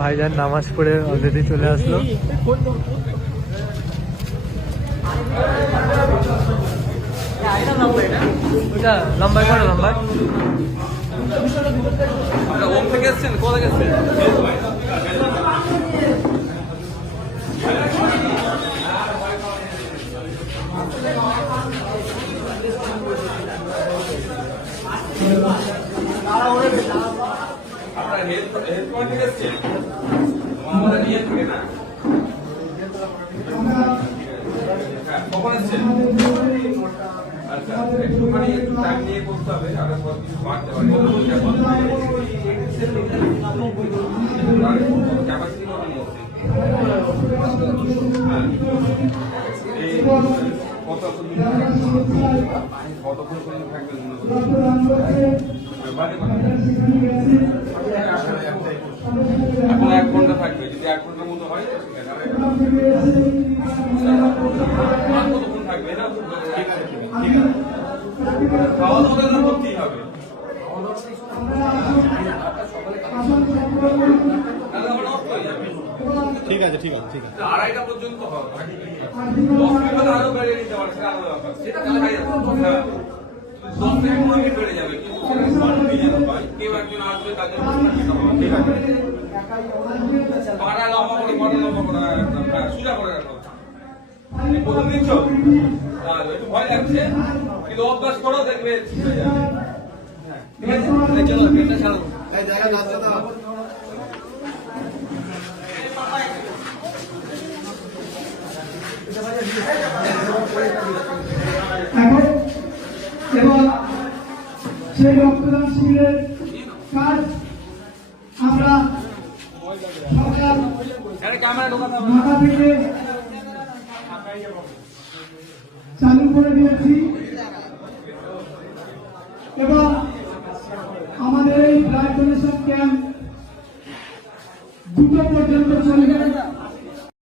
ভাইজান নামাজ পড়ে অলরেডি চলে আসলো। ওটা লম্বাই করো, লম্বাই ওম থেকে এসছেন, কোথায় গেছেন? আপনার হেলথ পয়েন্ট থেকে এসছেন? আমাদের নিয়ে থাকে না, কখন এসছেন? আচ্ছা, একটুখানি একটু টাইম নিয়ে করতে হবে, আর কিছু বাড়তে পারে। ক্যাপাসিটি কতক্ষণ থাকবেন? এখন 1 ঘন্টা থাকবে, যদি 1 ঘন্টার মতো হয় কতক্ষণ থাকবে? না ঠিক আছে, ঠিক আছে, খাওয়া দাওয়া করতেই হবে। ঠিক আছে, ঠিক আছে, ঠিক আছে। 2:30টা পর্যন্ত হবে, 10 মিনিট আরো বেড়ে নিতে পারে, সেটা আলাদা ব্যাপার। সেটা কালকে 10 থেকে 15 মিনিট বেড়ে যাবে, কিন্তু কেউ একজন আসবে, তাদের ঠিক আছে। পাড়া লম্বা করে, সোজা করে রাখো। প্রথম দিচ্ছ একটু ভয় লাগছে, কিন্তু অভ্যাস করো, দেখবে ঠিক হয়ে যাবে। ঠিক আছে, চলো পেটটা ছাড়ো। জায়গা নাচতে দাও। এখন এবং সেই রক্তদান শিবিরের কাজ আমরা সকাল 9টা থেকে চালু করে দিয়েছি এবং আমাদের এই ব্লাড ডোনেশন ক্যাম্প 2টো পর্যন্ত চলবে।